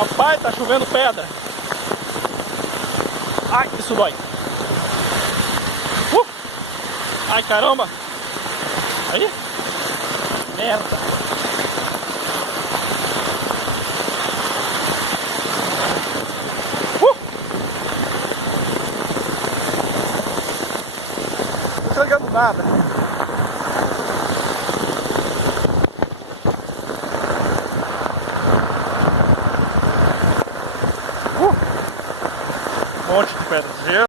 Rapaz, tá chovendo pedra. Ai, isso dói. Ai, caramba. Aí. Merda. Não tô ligando nada.